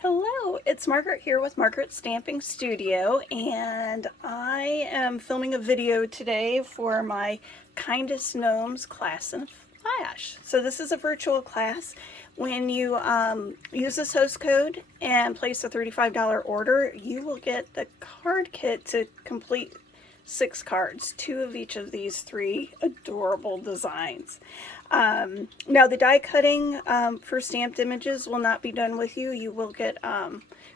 Hello, it's Margaret here with Margaret Stamping Studio, and I am filming a video today for my Kindest Gnomes Class in Flash. So this is a virtual class. When you use this host code and place a $35 order, you will get the card kit to complete 6 cards, 2 of each of these 3 adorable designs. Now the die cutting for stamped images will not be done with you. You will get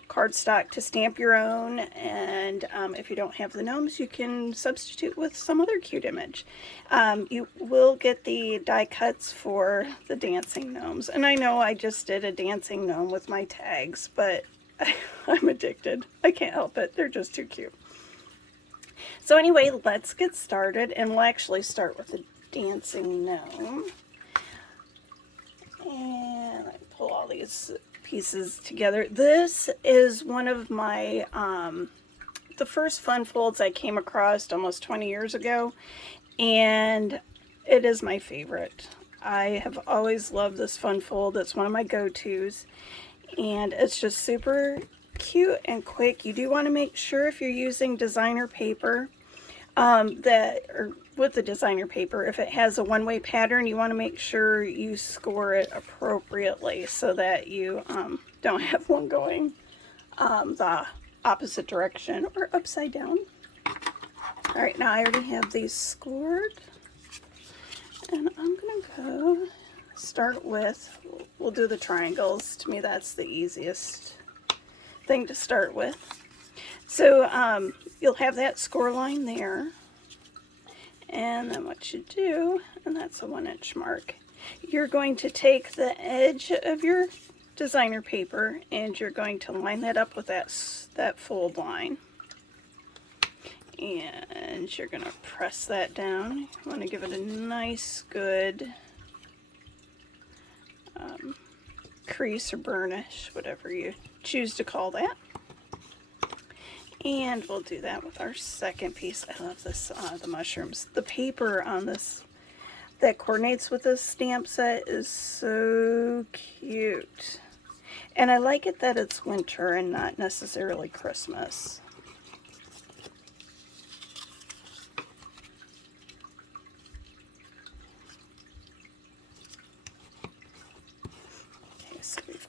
cardstock to stamp your own, and if you don't have the gnomes, you can substitute with some other cute image. You will get the die cuts for the dancing gnomes, and I know I just did a dancing gnome with my tags, but I'm addicted. I can't help it. They're just too cute. So anyway, let's get started, and we'll actually start with the dancing gnome. And I pull all these pieces together. This is one of my, the first fun folds I came across almost 20 years ago, and it is my favorite. I have always loved this fun fold. It's one of my go-tos, and it's just super cute and quick. You do want to make sure if you're using designer paper with the designer paper, if it has a one-way pattern, you want to make sure you score it appropriately so that you don't have one going the opposite direction or upside down. All right, now I already have these scored, and I'm gonna go start with, we'll do the triangles. To me, that's the easiest thing to start with. So you'll have that score line there, and then what you do, and that's a 1-inch mark, you're going to take the edge of your designer paper and you're going to line that up with that fold line, and you're going to press that down. You want to give it a nice good crease or burnish, whatever you choose to call that. And we'll do that with our second piece. I love this, the mushrooms. The paper on this that coordinates with this stamp set is so cute. And I like it that it's winter and not necessarily Christmas.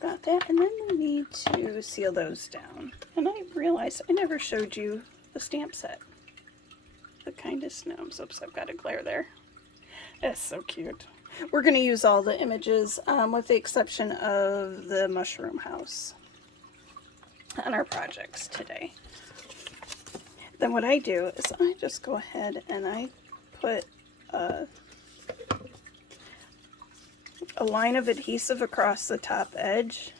Got that, and then we need to seal those down. And I realized I never showed you the stamp set, the Kindest Gnomes. Oops, I've got a glare there. That's so cute. We're going to use all the images with the exception of the mushroom house on our projects today. Then what I do is I just go ahead and I put a line of adhesive across the top edge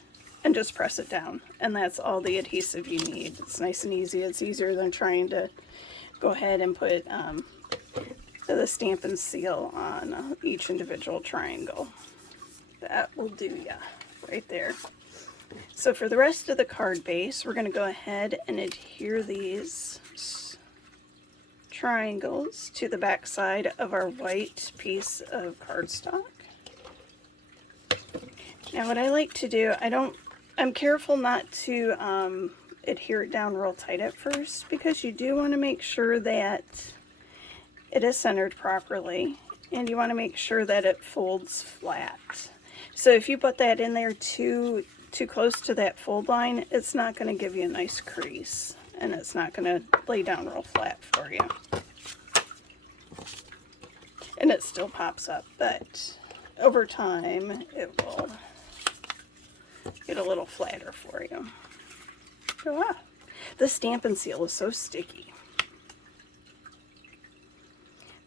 and just press it down, and that's all the adhesive you need. It's nice and easy. It's easier than trying to go ahead and put the stamp and seal on each individual triangle. That will do ya right there. So for the rest of the card base, we're going to go ahead and adhere these triangles to the back side of our white piece of cardstock. Now what I like to do, I'm careful not to adhere it down real tight at first, because you do want to make sure that it is centered properly, and you want to make sure that it folds flat. So if you put that in there too close to that fold line, it's not going to give you a nice crease, and it's not going to lay down real flat for you. And it still pops up, but over time it will get a little flatter for you. The stamp and seal is so sticky.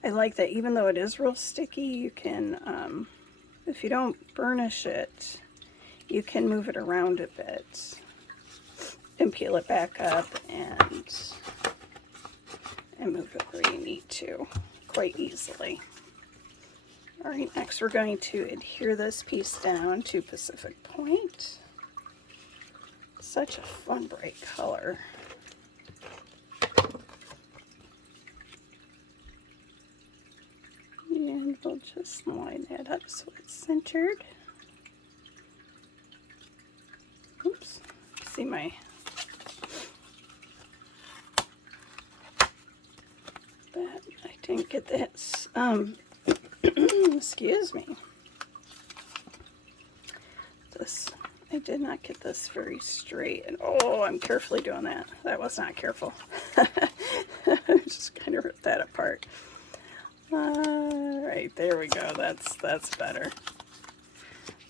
I like that even though it is real sticky, you can, if you don't burnish it, you can move it around a bit and peel it back up and move it where you need to quite easily. All right, next we're going to adhere this piece down to Pacific Point. Such a fun, bright color. And we'll just line that up so it's centered. Oops. see my that I didn't get that excuse me, this, I did not get this very straight, and oh, I'm carefully doing that. That was not careful. Just kind of ripped that apart. Right, there we go. That's better.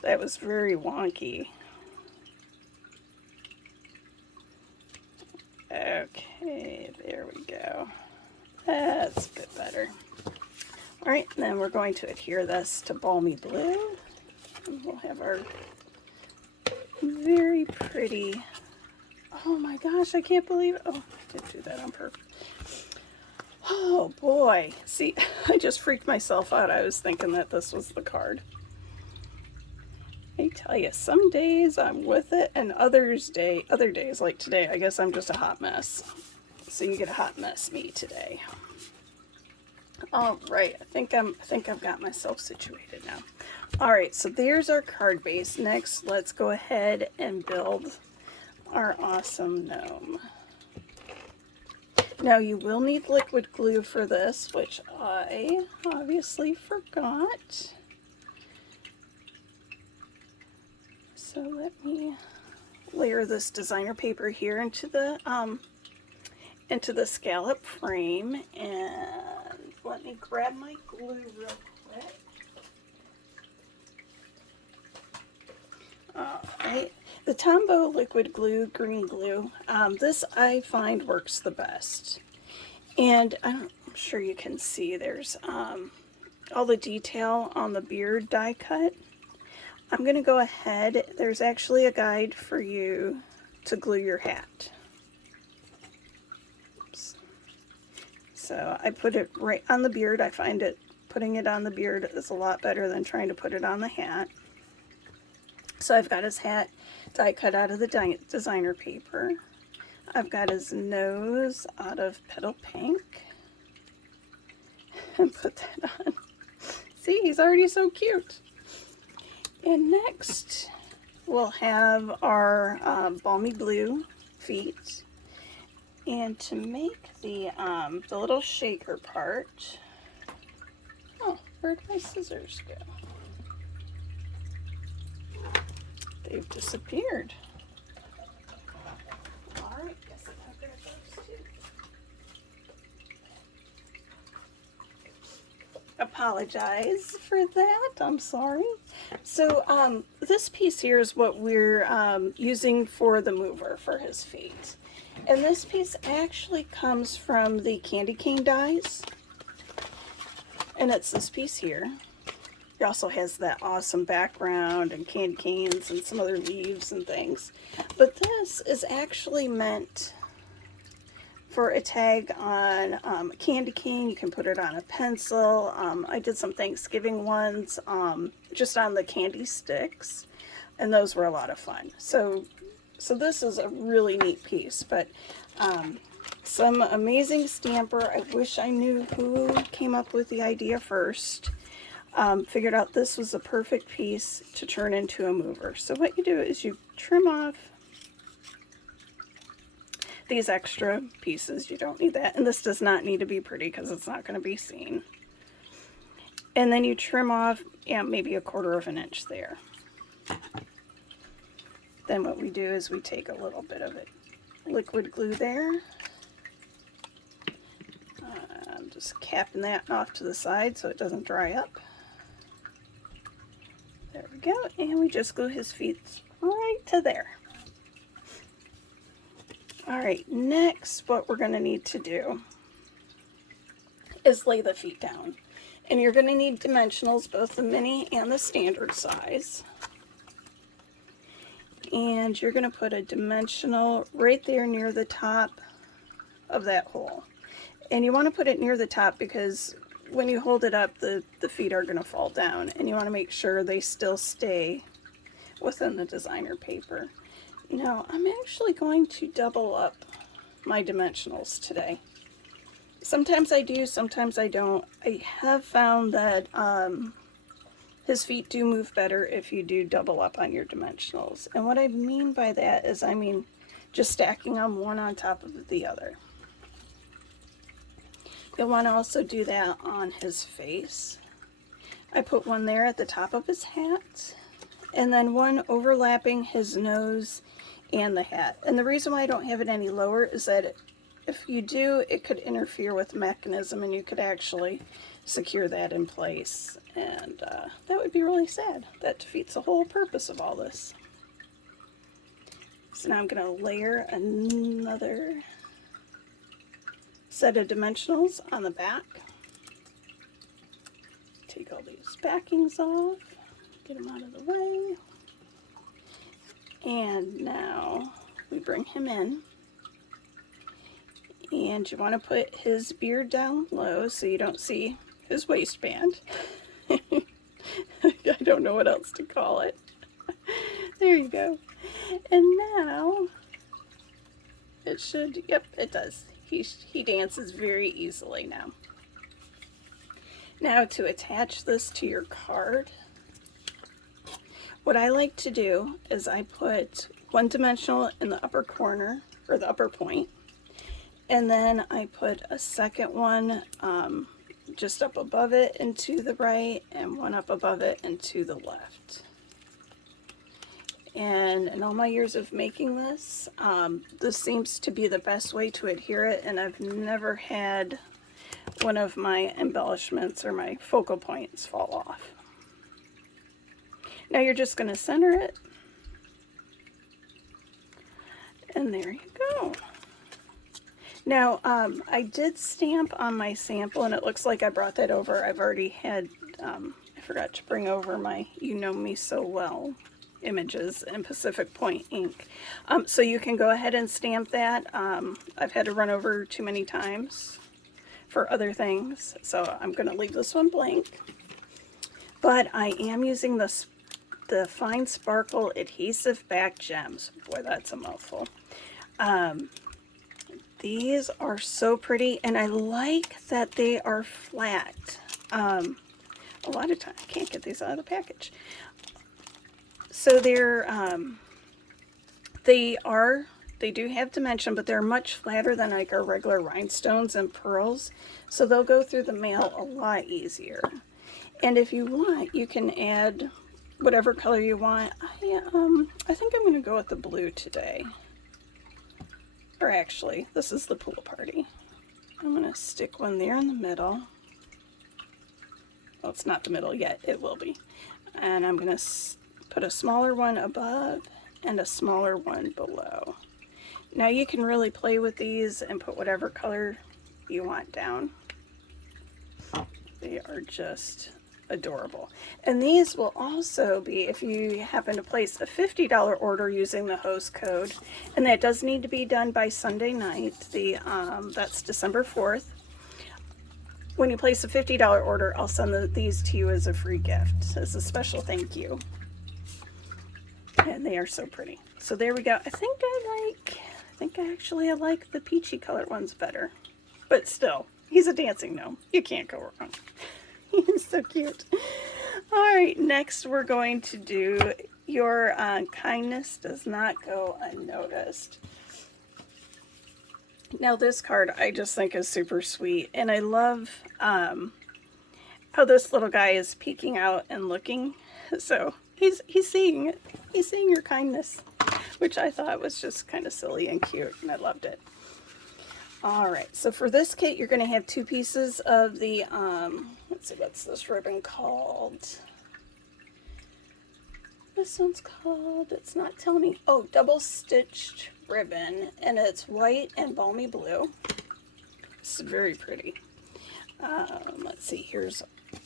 That was very wonky. Okay, there we go. That's a bit better. All right, and then we're going to adhere this to balmy blue. And we'll have our very pretty, oh my gosh, I can't believe it. Oh, I did do that on purpose. Oh boy, see, I just freaked myself out. I was thinking that this was the card. I tell you, some days I'm with it, and other days like today, I guess I'm just a hot mess. So you get a hot mess me today. All right, I think I've got myself situated now. All right, so there's our card base. Next, let's go ahead and build our awesome gnome. Now you will need liquid glue for this, which I obviously forgot. So let me layer this designer paper here into the scallop frame, and let me grab my glue real quick. Alright, the Tombow liquid glue, green glue, this I find works the best. And I'm sure you can see there's all the detail on the beard die cut. I'm going to go ahead, there's actually a guide for you to glue your hat. Oops. So I put it right on the beard. I find it, putting it on the beard is a lot better than trying to put it on the hat. So I've got his hat die cut out of the designer paper. I've got his nose out of petal pink. And put that on. See, he's already so cute. And next, we'll have our balmy blue feet. And to make the little shaker part, oh, where'd my scissors go? They've disappeared. All right, guess I'll grab those too. Apologize for that. I'm sorry. So this piece here is what we're using for the mover for his feet. And this piece actually comes from the candy cane dies. And it's this piece here. It also has that awesome background and candy canes and some other leaves and things. But this is actually meant for a tag on a candy cane. You can put it on a pencil. I did some Thanksgiving ones just on the candy sticks, and those were a lot of fun. So this is a really neat piece, but some amazing stamper. I wish I knew who came up with the idea first. Figured out this was a perfect piece to turn into a mover. So what you do is you trim off these extra pieces. You don't need that, and this does not need to be pretty because it's not going to be seen. And then you trim off, yeah, maybe 1/4 of an inch there. Then what we do is we take a little bit of it, liquid glue there. I'm just capping that off to the side so it doesn't dry up. There we go, and we just glue his feet right to there. All right, next what we're going to need to do is lay the feet down. And you're going to need dimensionals, both the mini and the standard size. And you're going to put a dimensional right there near the top of that hole. And you want to put it near the top because when you hold it up, the feet are going to fall down. And you want to make sure they still stay within the designer paper. Now, I'm actually going to double up my dimensionals today. Sometimes I do, sometimes I don't. I have found that his feet do move better if you do double up on your dimensionals. And what I mean by that is, I mean just stacking them one on top of the other. You'll want to also do that on his face. I put one there at the top of his hat, and then one overlapping his nose and the hat. And the reason why I don't have it any lower is that if you do, it could interfere with the mechanism and you could actually secure that in place. And that would be really sad. That defeats the whole purpose of all this. So now I'm going to layer another set of dimensionals on the back. Take all these backings off, get them out of the way. And now we bring him in. And you want to put his beard down low so you don't see his waistband. I don't know what else to call it. There you go. And now it should, yep, it does. He dances very easily now. Now to attach this to your card, what I like to do is I put one dimensional in the upper corner, or the upper point, and then I put a second one just up above it and to the right, and one up above it and to the left. And in all my years of making this, this seems to be the best way to adhere it, and I've never had one of my embellishments or my focal points fall off. Now you're just going to center it, and there you go. Now I did stamp on my sample, and it looks like I brought that over. I've already had, I forgot to bring over my You Know Me So Well images in Pacific Point ink. So you can go ahead and stamp that. I've had to run over too many times for other things, so I'm going to leave this one blank. But I am using the Fine Sparkle Adhesive-Backed Gems. Boy, that's a mouthful. These are so pretty, and I like that they are flat. A lot of times I can't get these out of the package. So they do have dimension, but they're much flatter than like our regular rhinestones and pearls, so they'll go through the mail a lot easier. And if you want, you can add whatever color you want. I think I'm going to go with the blue today. Or actually, this is the pool party. I'm going to stick one there in the middle. Well, it's not the middle yet. It will be. And I'm going to put a smaller one above and a smaller one below. Now you can really play with these and put whatever color you want down. They are just adorable. And these will also be, if you happen to place a $50 order using the host code, and that does need to be done by Sunday night, that's December 4th. When you place a $50 order, I'll send these to you as a free gift, as a special thank you. And they are so pretty. So there we go. I think I like the peachy colored ones better. But still, he's a dancing gnome. You can't go wrong. He's so cute. Alright, next we're going to do Your Kindness Does Not Go Unnoticed. Now this card I just think is super sweet, and I love how this little guy is peeking out and looking. So he's seeing it. He's seeing your kindness, which I thought was just kind of silly and cute, and I loved it. Alright, so for this kit you're going to have two pieces of the, let's see, what's this ribbon called? This one's called, it's not telling me, oh, double stitched ribbon, and it's white and balmy blue. It's very pretty. Let's see, here's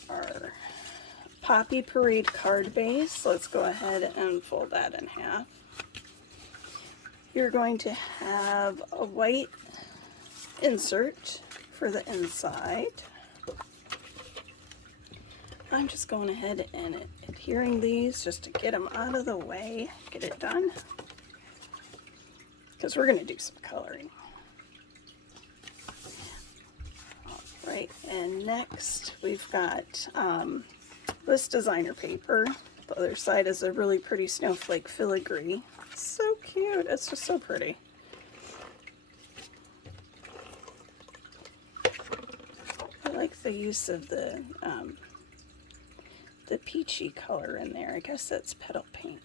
our Poppy Parade card base. Let's go ahead and fold that in half. You're going to have a white insert for the inside. I'm just going ahead and adhering these just to get them out of the way, get it done, because we're going to do some coloring. All right, and next we've got this designer paper. The other side is a really pretty snowflake filigree. It's so cute. It's just so pretty. I like the use of the peachy color in there. I guess that's petal pink.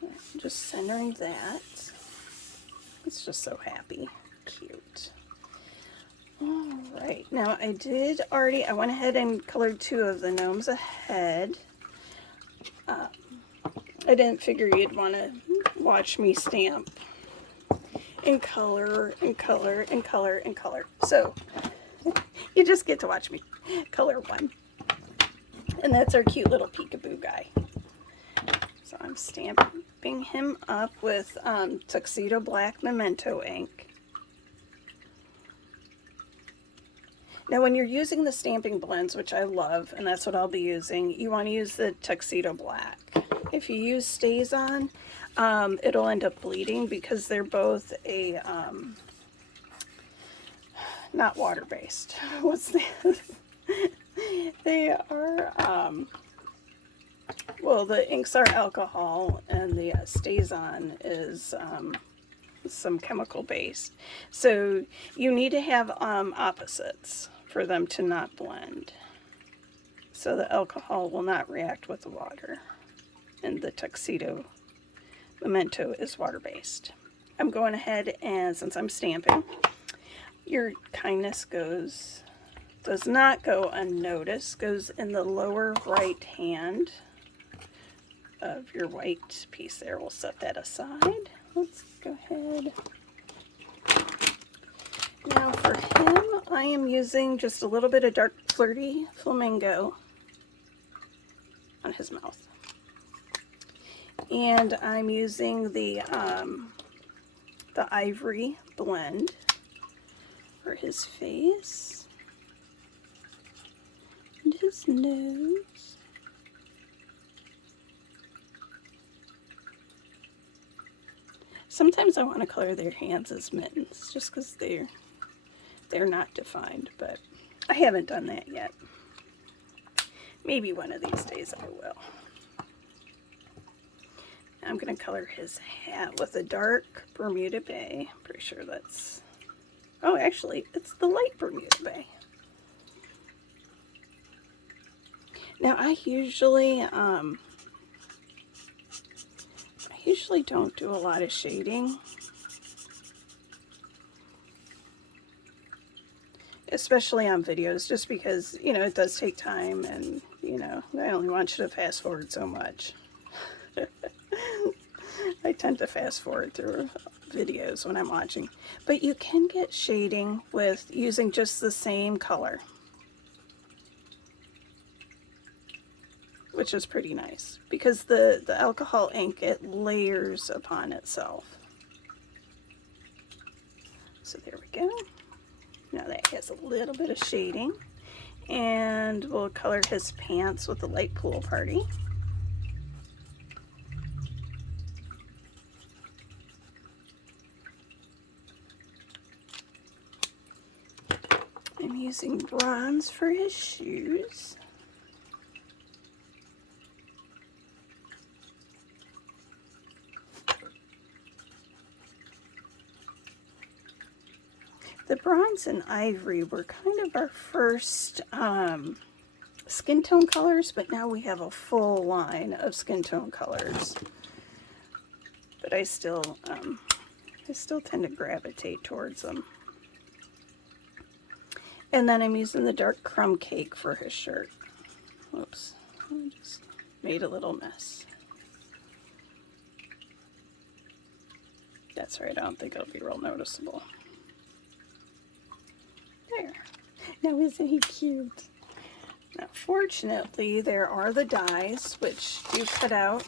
I'm just centering that. It's just so happy. Cute. Alright, now I went ahead and colored 2 of the gnomes ahead. I didn't figure you'd want to watch me stamp and color and color and color and color. So you just get to watch me color one. And that's our cute little peekaboo guy. So I'm stamping him up with Tuxedo Black Memento ink. Now when you're using the stamping blends, which I love, and that's what I'll be using, you want to use the Tuxedo Black. If you use StazOn, it'll end up bleeding because they're both a, not water-based. What's that? They are, well, the inks are alcohol, and the StazOn is some chemical based. So you need to have opposites for them to not blend. So the alcohol will not react with the water. And the Tuxedo Memento is water-based. I'm going ahead and, since I'm stamping, your kindness does not go unnoticed, goes in the lower right hand of your white piece there. We'll set that aside. Let's go ahead. Now for him, I am using just a little bit of dark flirty flamingo on his mouth. And I'm using the ivory blend for his face and his nose. Sometimes I want to color their hands as mittens just because they're not defined, but I haven't done that yet. Maybe one of these days I will. I'm going to color his hat with a dark Bermuda Bay. Pretty sure that's, oh, actually, it's the light Bermuda Bay. Now, I usually don't do a lot of shading, especially on videos, just because, you know, it does take time, and, you know, I only want you to fast forward so much. I tend to fast forward through videos when I'm watching, but you can get shading with using just the same color, which is pretty nice because the alcohol ink, it layers upon itself. So there we go. Now that has a little bit of shading, and we'll color his pants with the light Pool Party. I'm using bronze for his shoes. The bronze and ivory were kind of our first skin tone colors, but now we have a full line of skin tone colors. But I still tend to gravitate towards them. And then I'm using the dark crumb cake for his shirt. Oops, I just made a little mess. That's right, I don't think it'll be real noticeable. There. Now isn't he cute? Now fortunately there are the dies which you cut out.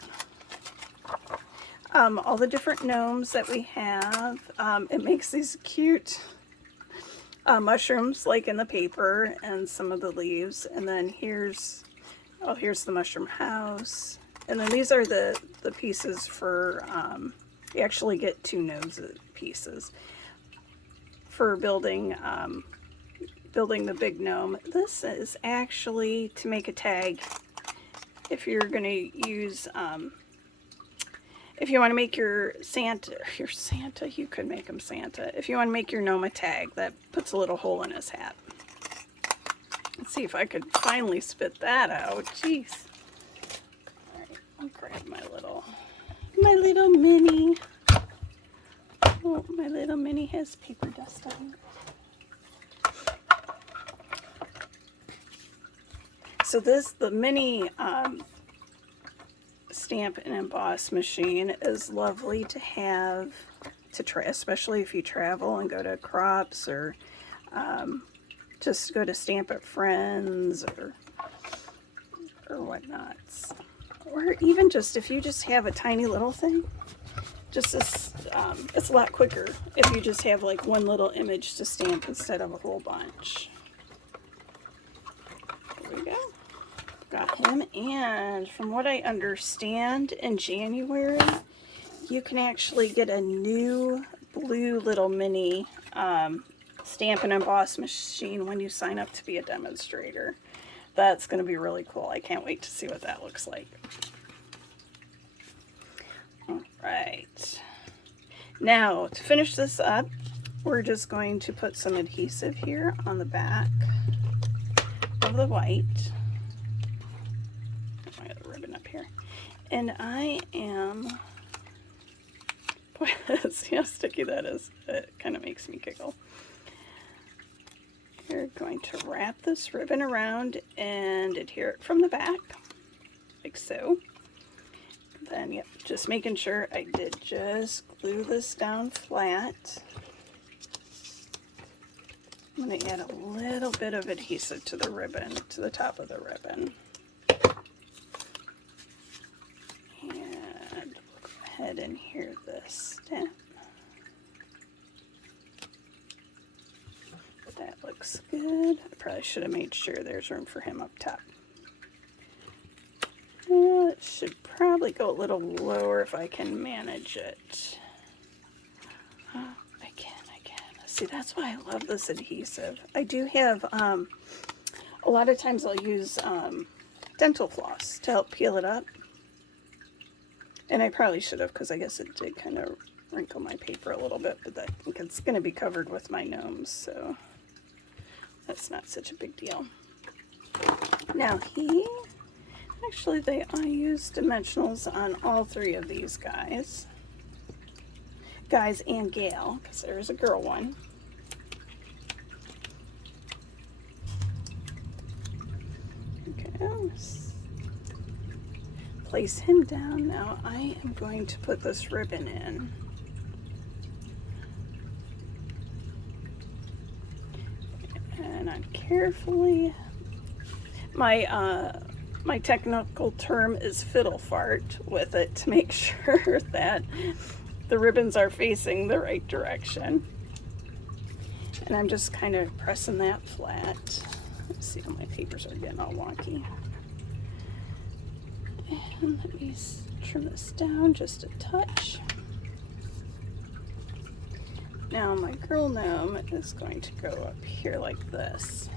All the different gnomes that we have. It makes these cute mushrooms like in the paper and some of the leaves. And then here's the mushroom house. And then these are the pieces for, you actually get 2 nose pieces for building building the big gnome. This is actually to make a tag if you're going to use, if you want to make your Santa, you could make him Santa. If you want to make your gnome a tag, that puts a little hole in his hat. Let's see if I could finally spit that out. Jeez. All right, I'll grab my little mini. Oh, my little mini has paper dust on it. So the mini stamp and emboss machine is lovely to have to try, especially if you travel and go to crops or just go to Stamp It Friends or whatnot. Or even just if you just have a tiny little thing, just this, it's a lot quicker if you just have like one little image to stamp instead of a whole bunch. There we go. Got him. And from what I understand, in January, you can actually get a new blue little mini stamp and emboss machine when you sign up to be a demonstrator. That's going to be really cool. I can't wait to see what that looks like. Alright, now to finish this up, we're just going to put some adhesive here on the back of the white. I got the ribbon up here. And I am, boy, see how sticky that is? It kind of makes me giggle. You're going to wrap this ribbon around and adhere it from the back, like so. Then, yep, just making sure I did just glue this down flat. I'm going to add a little bit of adhesive to the ribbon, to the top of the ribbon. And go ahead and adhere this stamp. That looks good. I probably should have made sure there's room for him up top. Well, it should probably go a little lower if I can manage it. Oh, I can. See, that's why I love this adhesive. I do have, a lot of times I'll use dental floss to help peel it up. And I probably should have, because I guess it did kind of wrinkle my paper a little bit, but I think it's going to be covered with my gnomes, so that's not such a big deal. Now actually I use dimensionals on all three of these guys and gal, because there's a girl one. Okay, let's place him down. Now I am going to put this ribbon in. And I'm carefully, my technical term is fiddle fart with it to make sure that the ribbons are facing the right direction. And I'm just kind of pressing that flat. Let's see how my papers are getting all wonky. And let me trim this down just a touch. Now my girl gnome is going to go up here like this.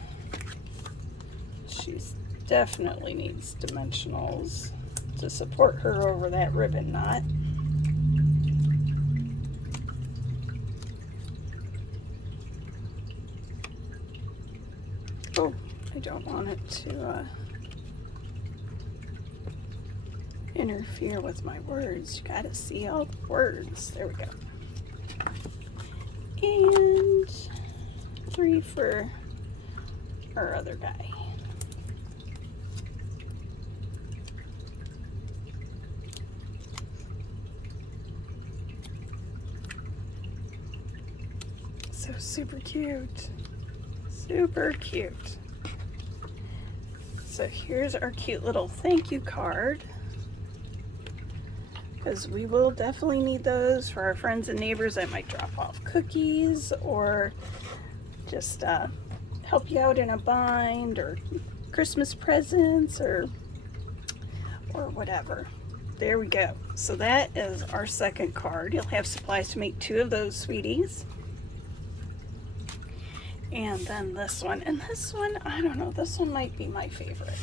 She definitely needs dimensionals to support her over that ribbon knot. Oh, I don't want it to interfere with my words. You gotta see all the words. There we go. And 3 for our other guy. So super cute. Super cute. So here's our cute little thank you card, because we will definitely need those for our friends and neighbors that might drop off cookies or just help you out in a bind, or Christmas presents, or whatever. There we go. So that is our second card. You'll have supplies to make 2 of those sweeties. And then this one, and this one, I don't know, this one might be my favorite.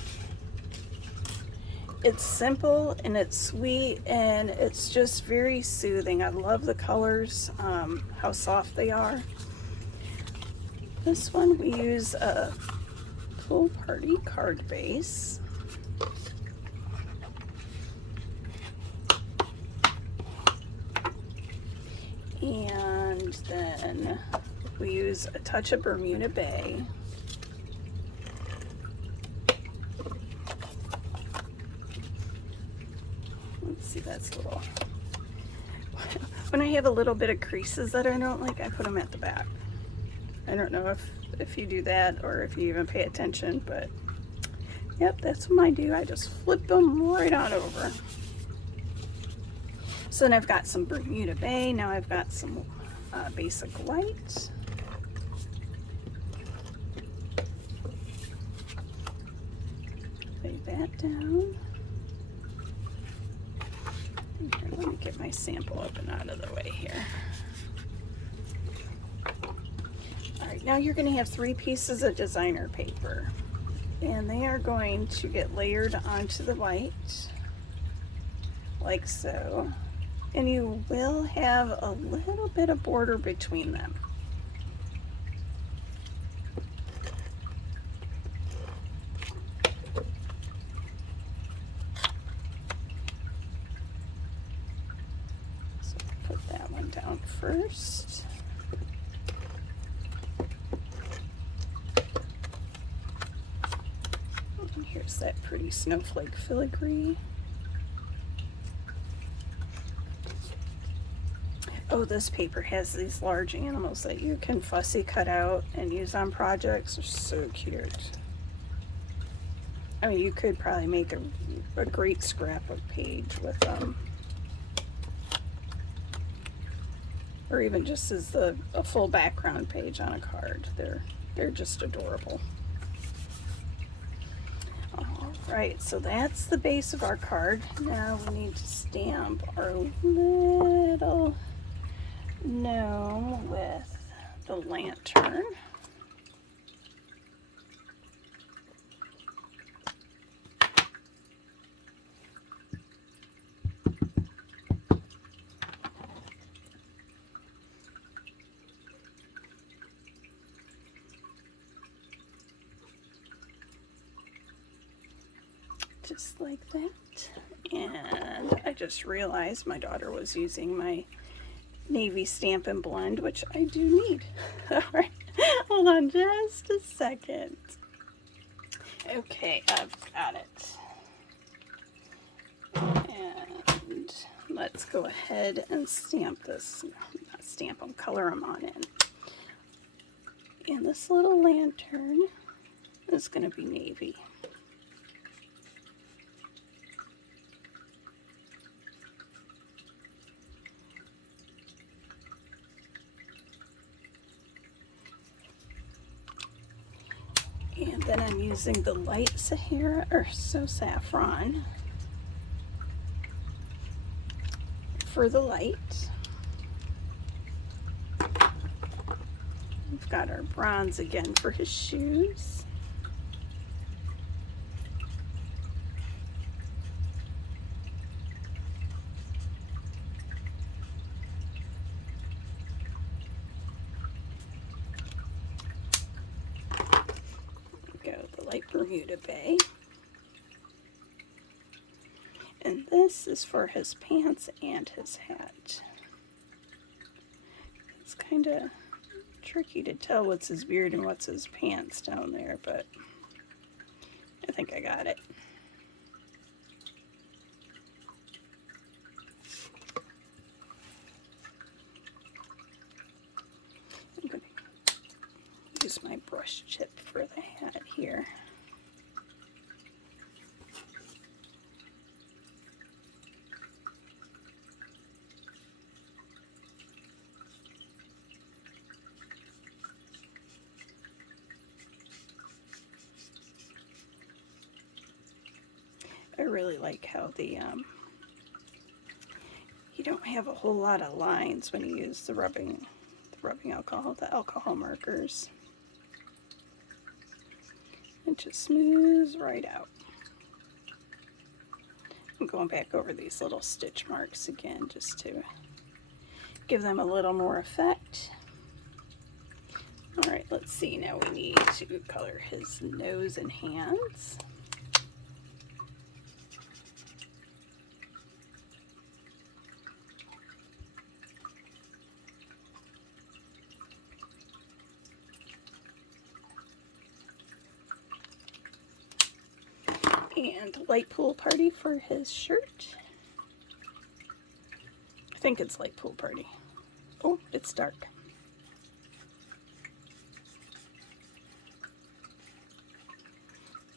It's simple and it's sweet and it's just very soothing. I love the colors, how soft they are. This one we use a Pool Party card base. And then we use a touch of Bermuda Bay. Let's see, that's a little... When I have a little bit of creases that I don't like, I put them at the back. I don't know if you do that or if you even pay attention, but yep, that's what I do. I just flip them right on over. So then I've got some Bermuda Bay. Now I've got some basic white. Lay that down. And here, let me get my sample up and out of the way here. All right, now you're going to have 3 pieces of designer paper, and they are going to get layered onto the white, like so. And you will have a little bit of border between them. So put that one down first. And here's that pretty snowflake filigree. Oh, this paper has these large animals that you can fussy cut out and use on projects. They're so cute. I mean, you could probably make a great scrapbook page with them. Or even just as a full background page on a card. They're just adorable. Alright, so that's the base of our card. Now we need to stamp our little gnome with the lantern. Just like that. And I just realized my daughter was using my navy Stampin' Blend, which I do need. All right, hold on just a second. Okay, I've got it. And let's go ahead and stamp this. Not stamp them, color them on in. And this little lantern is going to be navy. And then I'm using the light Sahara or Saffron for the light. We've got our bronze again for his shoes. Light Bermuda Bay. And this is for his pants and his hat. It's kind of tricky to tell what's his beard and what's his pants down there, but I think I got it. I'm going to use my brush tip for the hat here. I really like how the you don't have a whole lot of lines when you use the rubbing alcohol, the alcohol markers. It just smooths right out. I'm going back over these little stitch marks again just to give them a little more effect. All right, let's see, now we need to color his nose and hands. And light pool party for his shirt. I think it's light pool party. Oh, it's dark.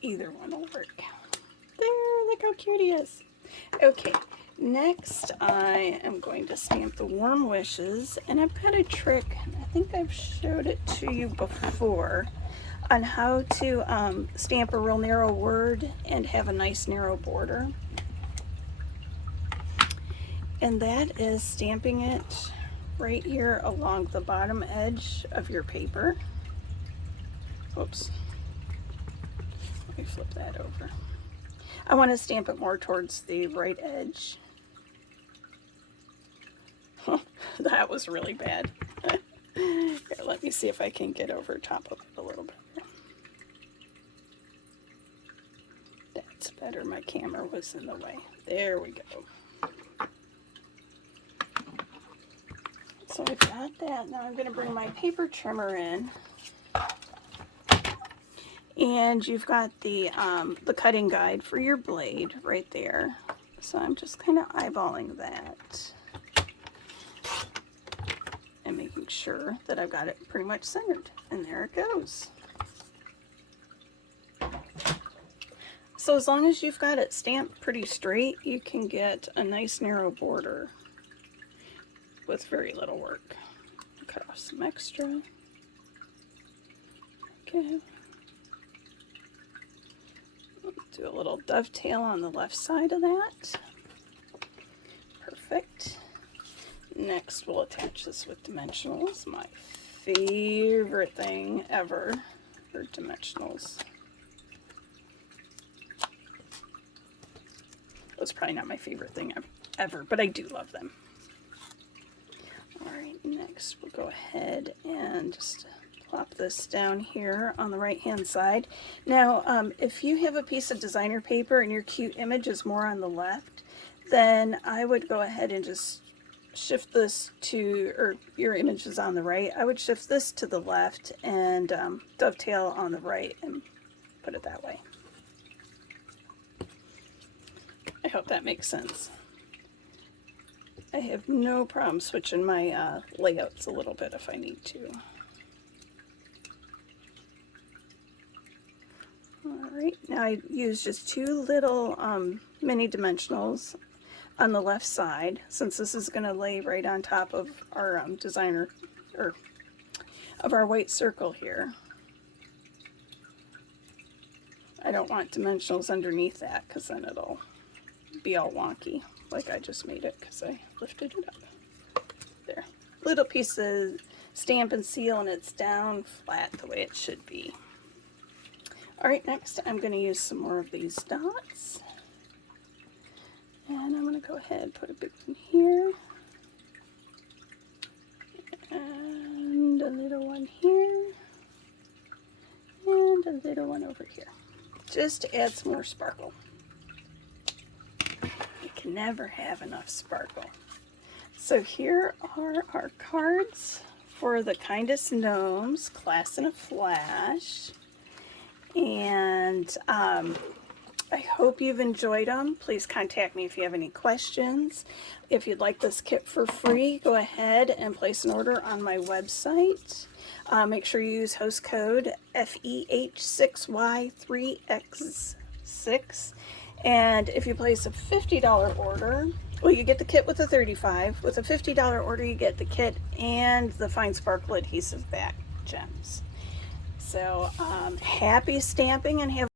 Either one will work. There, look how cute he is. Okay, next I am going to stamp the warm wishes, and I've got a trick, I think I've showed it to you before, on how to stamp a real narrow word and have a nice narrow border. And that is stamping it right here along the bottom edge of your paper. Oops. Let me flip that over. I want to stamp it more towards the right edge. That was really bad. Here, let me see if I can get over top of it a little bit. That's better. My camera was in the way. There we go. So I've got that. Now I'm going to bring my paper trimmer in. And you've got the cutting guide for your blade right there. So I'm just kind of eyeballing that and making sure that I've got it pretty much centered. And there it goes. So as long as you've got it stamped pretty straight, you can get a nice narrow border with very little work. Cut off some extra. Okay. Do a little dovetail on the left side of that. Perfect. Next we'll attach this with dimensionals. My favorite thing ever are dimensionals. That's probably not my favorite thing ever, but I do love them. All right, next we'll go ahead and just plop this down here on the right hand side. Now if you have a piece of designer paper and your cute image is more on the left, then I would go ahead and just shift this to, or your image is on the right, I would shift this to the left and dovetail on the right and put it that way. I hope that makes sense. I have no problem switching my layouts a little bit if I need to. Alright, now I use just two little mini dimensionals on the left side, since this is going to lay right on top of our designer, or of our white circle here. I don't want dimensionals underneath that, because then it'll be all wonky, like I just made it because I lifted it up. There. Little piece of stamp and seal, and it's down flat the way it should be. Alright, next I'm going to use some more of these dots. And I'm going to go ahead and put a big one here. And a little one here. And a little one over here. Just to add some more sparkle. You can never have enough sparkle. So here are our cards for the Kindest Gnomes Class in a Flash. And I hope you've enjoyed them. Please contact me if you have any questions. If you'd like this kit for free, go ahead and place an order on my website. Make sure you use host code FEH6Y3X6. And if you place a $50 order, well, you get the kit with a $35. With a $50 order, you get the kit and the Fine Sparkle Adhesive-Backed Gems. So happy stamping, and have